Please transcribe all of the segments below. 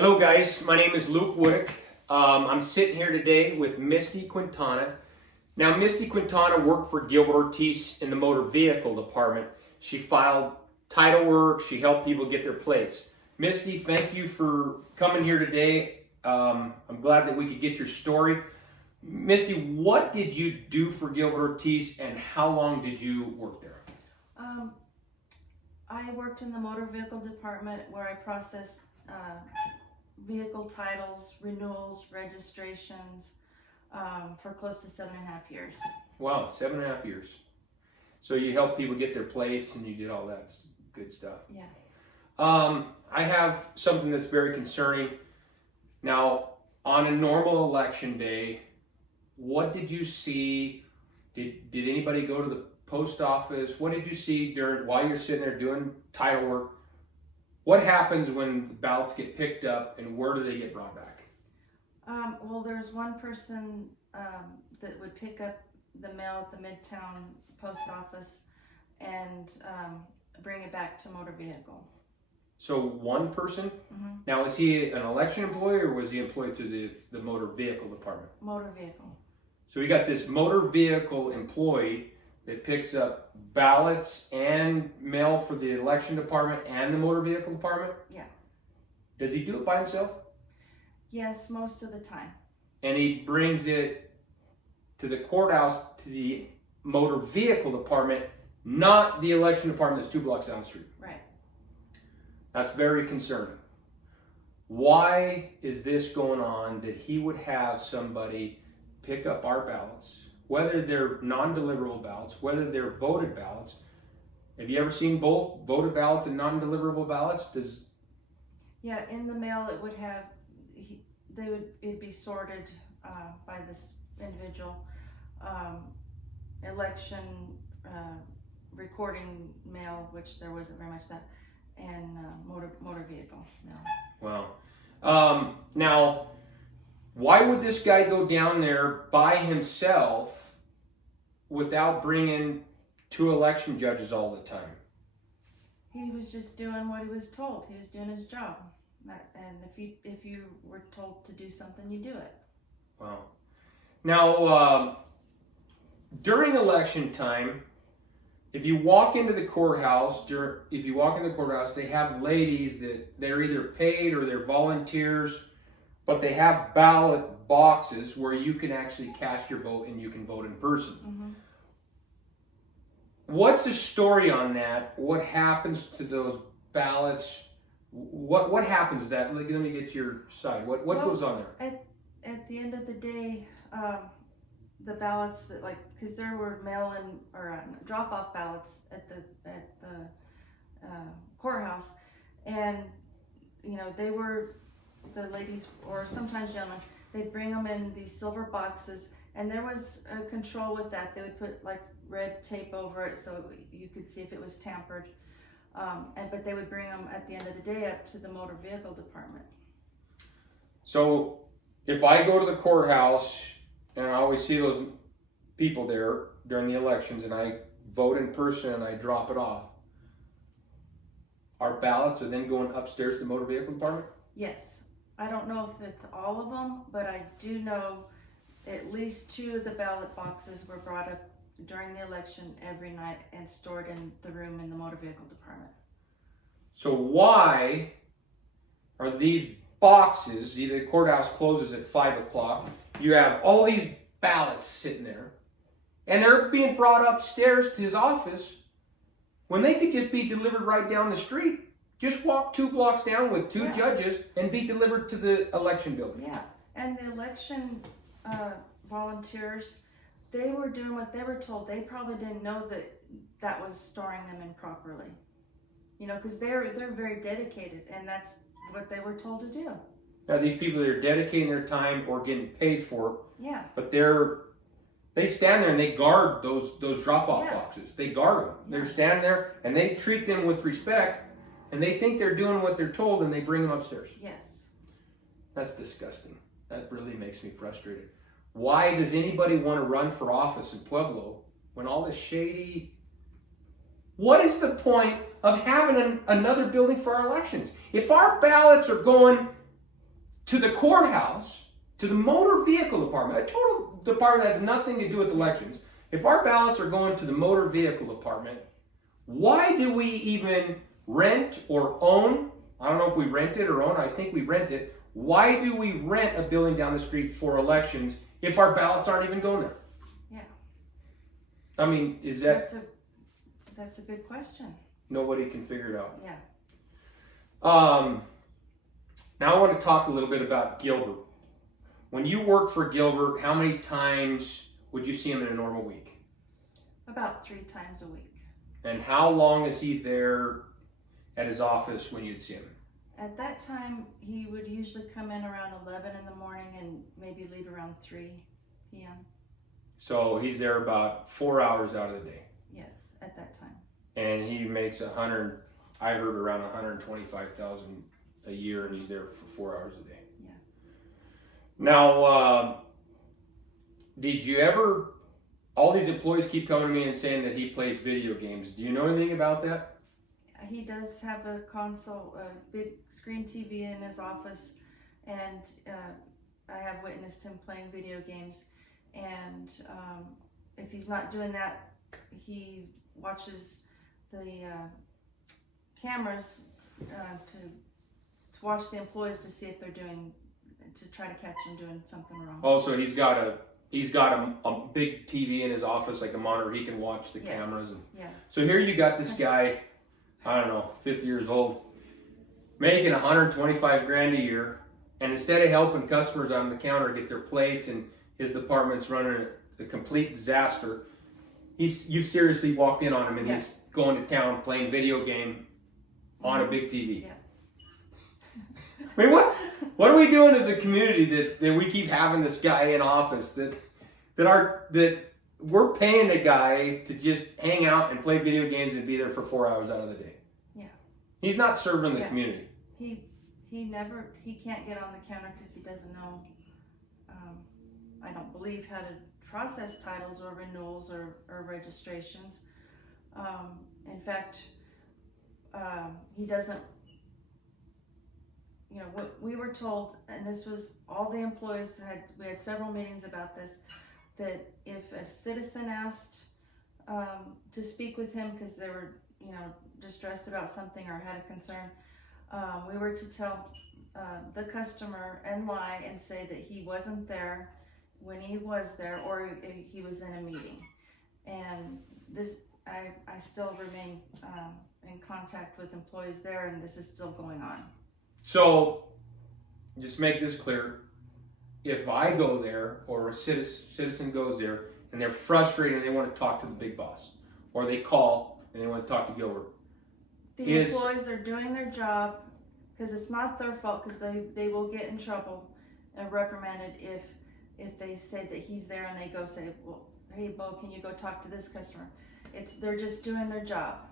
Hello guys, my name is Luke Wodiuk. I'm sitting here today with Misty Quintana. Now Misty Quintana worked for Gilbert Ortiz in the motor vehicle department. She filed title work, she helped people get their plates. Misty, thank you for coming here today. I'm glad that we could get your story. Misty, what did you do for Gilbert Ortiz and how long did you work there? I worked in the motor vehicle department where I processed vehicle titles, renewals, registrations for close to 7.5 years. Wow, 7.5 years. So you helped people get their plates and you did all that good stuff. Yeah. I have something that's very concerning. Now, on a normal election day, what did you see? Did anybody go to the post office? What did you see while you're sitting there doing title work? What happens when the ballots get picked up and where do they get brought back? Well, there's one person that would pick up the mail at the Midtown post office and bring it back to motor vehicle. So one person? Mm-hmm. Now, is he an election employee or was he employed through the motor vehicle department? Motor vehicle. So we got this motor vehicle employee that picks up ballots and mail for the election department and the motor vehicle department? Yeah. Does he do it by himself? Yes, most of the time. And he brings it to the courthouse, to the motor vehicle department, not the election department that's 2 blocks down the street. Right. That's very concerning. Why is this going on that he would have somebody pick up our ballots, whether they're non-deliverable ballots, whether they're voted ballots? Have you ever seen both voted ballots and non-deliverable ballots? Yeah, in the mail it would have, it'd be sorted by this individual. Election recording mail, which there wasn't very much that, and motor vehicle mail. Wow. Now, why would this guy go down there by himself without bringing 2 election judges all the time? He was just doing what he was told. He was doing his job. And if you were told to do something, you do it. Wow. Now, during election time, if you walk into the courthouse, they have ladies that they're either paid or they're volunteers, but they have ballot boxes where you can actually cast your vote and you can vote in person. Mm-hmm. What's the story on that? What happens to those ballots? What happens to that? Let me get your side. What goes on there? At the end of the day, the ballots that because there were mail-in or drop-off ballots at the courthouse, and they were the ladies or sometimes gentlemen. They'd bring them in these silver boxes, and there was a control with that. They would put red tape over it so you could see if it was tampered. But they would bring them at the end of the day up to the motor vehicle department. So if I go to the courthouse and I always see those people there during the elections and I vote in person and I drop it off, our ballots are then going upstairs to the motor vehicle department? Yes. I don't know if it's all of them, but I do know at least 2 of the ballot boxes were brought up during the election every night and stored in the room in the motor vehicle department. So why are these boxes, the courthouse closes at 5 o'clock, you have all these ballots sitting there, and they're being brought upstairs to his office when they could just be delivered right down the street? Just walk 2 blocks down with 2 judges and be delivered to the election building. Yeah, and the election volunteers, they were doing what they were told. They probably didn't know that was storing them improperly. Because they're very dedicated, and that's what they were told to do. Now these people that are dedicating their time or getting paid for it, yeah, but they stand there and they guard those drop-off boxes. They guard them. Yeah. They're standing there and they treat them with respect, and they think they're doing what they're told, and they bring them upstairs. Yes. That's disgusting. That really makes me frustrated. Why does anybody want to run for office in Pueblo when all this shady... What is the point of having another building for our elections? If our ballots are going to the courthouse, to the motor vehicle department, a total department that has nothing to do with elections. If our ballots are going to the motor vehicle department, why do we even rent or own? I don't know if we rent it or own. I think we rent it. Why do we rent a building down the street for elections if our ballots aren't even going there? Yeah. I mean, is that... That's a good question. Nobody can figure it out. Yeah. Now I want to talk a little bit about Gilbert. When you work for Gilbert, how many times would you see him in a normal week? About 3 times a week. And how long is he there at his office when you'd see him? At that time, he would usually come in around 11 in the morning and maybe leave around 3 p.m. So he's there about 4 hours out of the day. Yes, at that time. And he makes I heard around $125,000 a year, and he's there for 4 hours a day. Yeah. Now, did you ever? All these employees keep coming to me and saying that he plays video games. Do you know anything about that? He does have a console, a big screen TV in his office, and I have witnessed him playing video games. And if he's not doing that, he watches the cameras to watch the employees to see if they're to try to catch them doing something wrong. Oh, so he's got a big TV in his office, like a monitor. He can watch the cameras. And, yeah. So here you got this guy, I don't know, 50 years old, making $125,000 a year, and instead of helping customers on the counter get their plates, and his department's running a complete disaster, you've seriously walked in on him, and he's going to town playing video game on a big TV. Yeah. I mean, what are we doing as a community that we keep having this guy in office that we're paying a guy to just hang out and play video games and be there for 4 hours out of the day? Yeah. He's not serving the community. He can't get on the counter because he doesn't know, I don't believe, how to process titles or renewals or registrations. In fact, he doesn't, what we were told, and this was all the employees we had several meetings about this, that if a citizen asked to speak with him because they were, distressed about something or had a concern, we were to tell the customer and lie and say that he wasn't there when he was there, or he was in a meeting. And this, I still remain in contact with employees there, and this is still going on. So, just make this clear. If I go there, or a citizen goes there, and they're frustrated and they want to talk to the big boss, or they call and they want to talk to Gilbert. The employees are doing their job because it's not their fault, because they will get in trouble and reprimanded if they say that he's there and they go say, well, hey, Bo, can you go talk to this customer? They're just doing their job.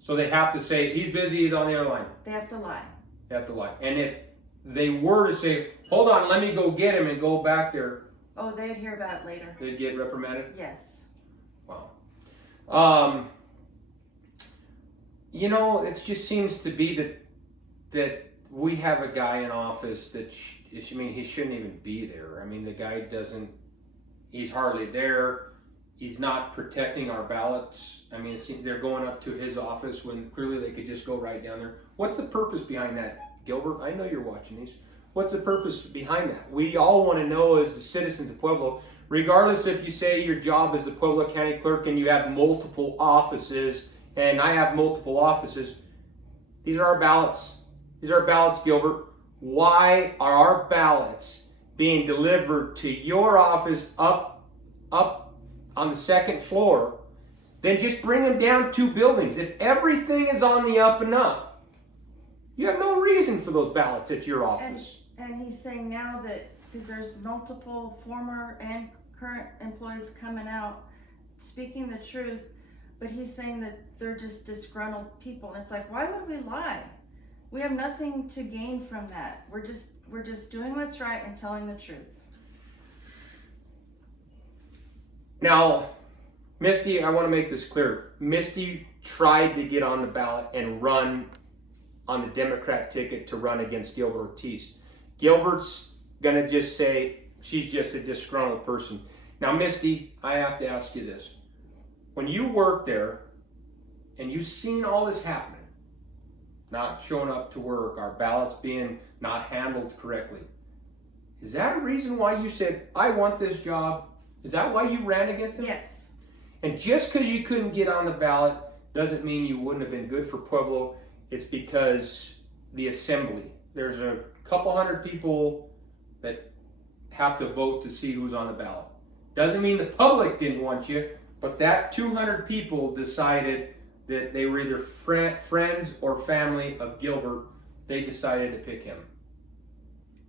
So they have to say, he's busy, he's on the other line. They have to lie. They have to lie. And if they were to say, hold on, let me go get him and go back there. Oh, they'd hear about it later. They'd get reprimanded? Yes. Wow. It just seems to be that we have a guy in office that, he shouldn't even be there. I mean, the guy he's hardly there. He's not protecting our ballots. I mean, they're going up to his office when clearly they could just go right down there. What's the purpose behind that, Gilbert? I know you're watching these. What's the purpose behind that? We all want to know as the citizens of Pueblo, regardless if you say your job is the Pueblo County Clerk and you have multiple offices, and I have multiple offices, these are our ballots. These are our ballots, Gilbert. Why are our ballots being delivered to your office up on the second floor? Then just bring them down 2 buildings. If everything is on the up and up, you have no reason for those ballots at your office. And he's saying now that, because there's multiple former and current employees coming out speaking the truth, but he's saying that they're just disgruntled people. And it's like, why would we lie? We have nothing to gain from that. We're just doing what's right and telling the truth. Now, Misty, I want to make this clear. Misty tried to get on the ballot and run on the Democrat ticket to run against Gilbert Ortiz. Gilbert's going to just say she's just a disgruntled person. Now, Misty, I have to ask you this. When you worked there and you've seen all this happening, not showing up to work, our ballots being not handled correctly, is that a reason why you said, I want this job? Is that why you ran against him? Yes. And just because you couldn't get on the ballot doesn't mean you wouldn't have been good for Pueblo. It's because the assembly, there's a couple hundred people that have to vote to see who's on the ballot. Doesn't mean the public didn't want you, but that 200 people decided that they were either friends or family of Gilbert. They decided to pick him.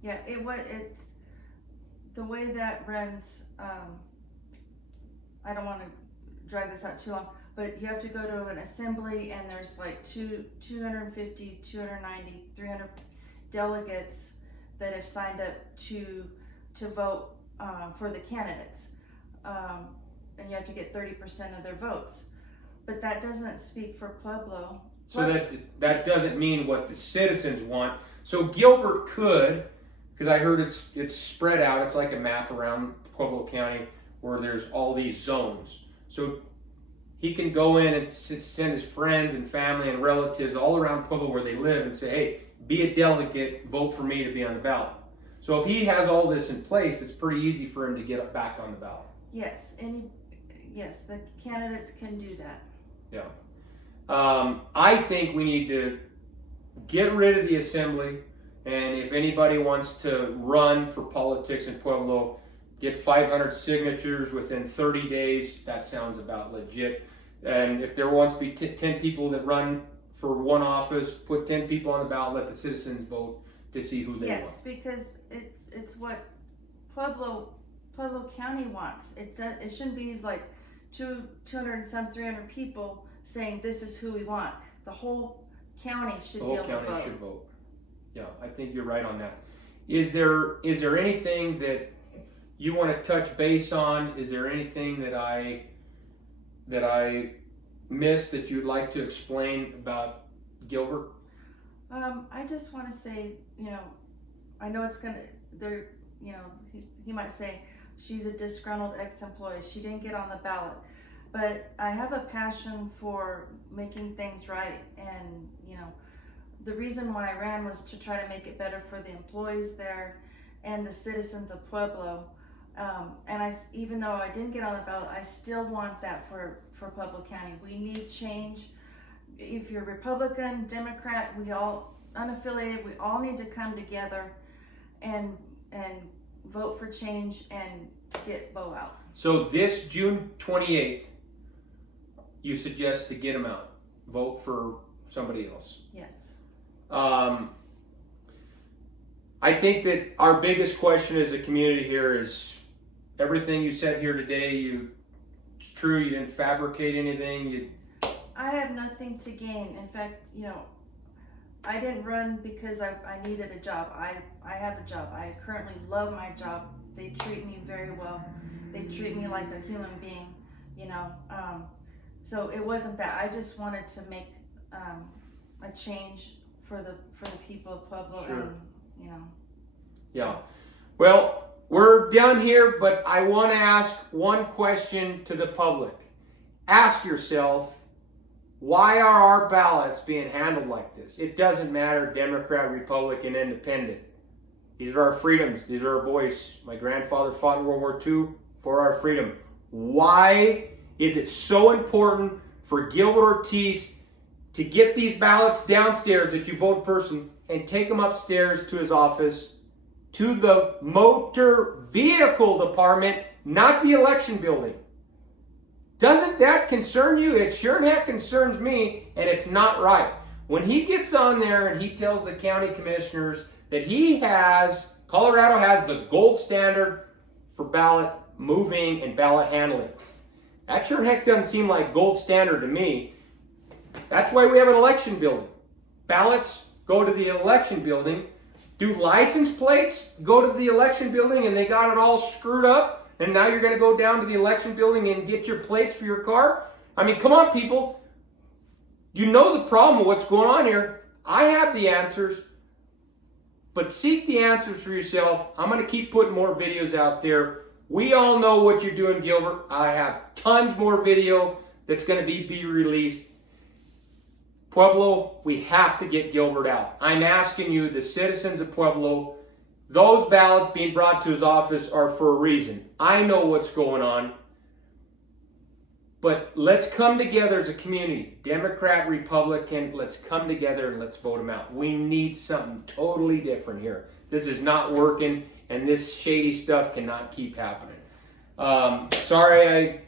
Yeah, it's the way that runs. I don't want to drag this out too long, but you have to go to an assembly, and there's like 250, 290, 300 delegates that have signed up to vote for the candidates, and you have to get 30% of their votes. But that doesn't speak for Pueblo. So that doesn't mean what the citizens want. So Gilbert could, because I heard it's spread out. It's like a map around Pueblo County where there's all these zones. So he can go in and send his friends and family and relatives all around Pueblo where they live and say, hey, be a delegate, vote for me to be on the ballot. So if he has all this in place, it's pretty easy for him to get back on the ballot. Yes, yes, the candidates can do that. Yeah. I think we need to get rid of the assembly, and if anybody wants to run for politics in Pueblo, get 500 signatures within 30 days. That sounds about legit. And if there wants to be 10 people that run for one office, put 10 people on the ballot, let the citizens vote to see who they want. Yes, because it's what Pueblo County wants. It shouldn't be like 200 and some 300 people saying this is who we want. The whole county should be able to vote. The whole county should vote. Yeah, I think you're right on that. Is there anything that you want to touch base on? Is there anything that I missed that you'd like to explain about Gilbert? I just want to say, I know it's gonna. He might say she's a disgruntled ex-employee. She didn't get on the ballot. But I have a passion for making things right, and the reason why I ran was to try to make it better for the employees there and the citizens of Pueblo. And even though I didn't get on the ballot, I still want that for Pueblo County. We need change. If you're Republican, Democrat, we all unaffiliated, we all need to come together and vote for change and get Bo out. So this June 28th, you suggest to get him out, vote for somebody else. Yes. I think that our biggest question as a community here is everything you said here today. It's true. You didn't fabricate anything. I have nothing to gain. In fact, I didn't run because I needed a job. I have a job. I currently love my job. They treat me very well. They treat me like a human being. So it wasn't that. I just wanted to make a change for the people of Pueblo. Sure. And Yeah. Well, we're done here, but I want to ask one question to the public. Ask yourself, why are our ballots being handled like this? It doesn't matter, Democrat, Republican, Independent. These are our freedoms. These are our voice. My grandfather fought in World War II for our freedom. Why is it so important for Gilbert Ortiz to get these ballots downstairs that you vote in person and take them upstairs to his office, to the motor vehicle department, not the election building? Doesn't that concern you? It sure in heck concerns me, and it's not right. When he gets on there and he tells the county commissioners that Colorado has the gold standard for ballot moving and ballot handling. That sure in heck doesn't seem like gold standard to me. That's why we have an election building. Ballots go to the election building. Do license plates go to the election building and they got it all screwed up? And now you're going to go down to the election building and get your plates for your car? I mean, come on, people. You know the problem of what's going on here. I have the answers. but seek the answers for yourself. I'm going to keep putting more videos out there. We all know what you're doing, Gilbert. I have tons more video that's going to be released. Pueblo, we have to get Gilbert out. I'm asking you, the citizens of Pueblo, those ballots being brought to his office are for a reason. I know what's going on. But let's come together as a community, Democrat, Republican, let's come together and let's vote him out. We need something totally different here. This is not working, and this shady stuff cannot keep happening. Sorry I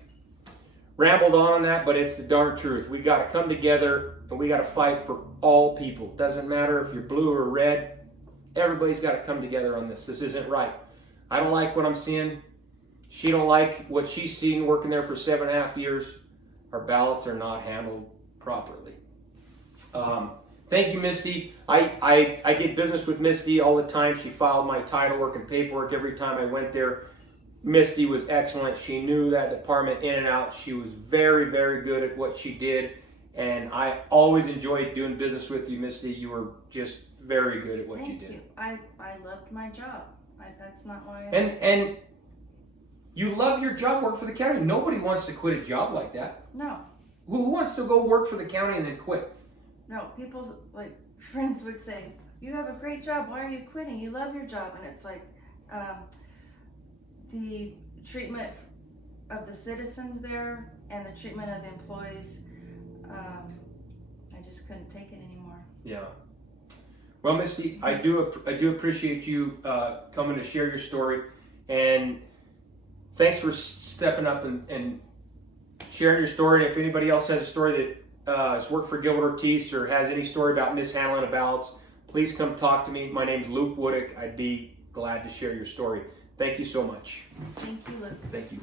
rambled on that, but it's the darn truth. We got to come together, and we got to fight for all people. Doesn't matter if you're blue or red. Everybody's got to come together on this. This isn't right. I don't like what I'm seeing. She don't like what she's seen working there for 7.5 years. Our ballots are not handled properly. Thank you, Misty. I did business with Misty all the time. She filed my title work and paperwork every time I went there. Misty was excellent. She knew that department in and out. She was very, very good at what she did. And I always enjoyed doing business with you, Misty. You were just very good at what you did. Thank you. I loved my job. That's not why I... And you love your job, work for the county. Nobody wants to quit a job like that. No. Who wants to go work for the county and then quit? No, people's friends would say, "You have a great job. Why are you quitting? You love your job." And it's like the treatment of the citizens there and the treatment of the employees. I just couldn't take it anymore. Yeah. Well, Misty, I do appreciate you coming to share your story, and thanks for stepping up and sharing your story. And if anybody else has a story that has worked for Gilbert Ortiz or has any story about mishandling of ballots, please come talk to me. My name's Luke Wodiuk. I'd be glad to share your story. Thank you so much. Thank you, Luke. Thank you.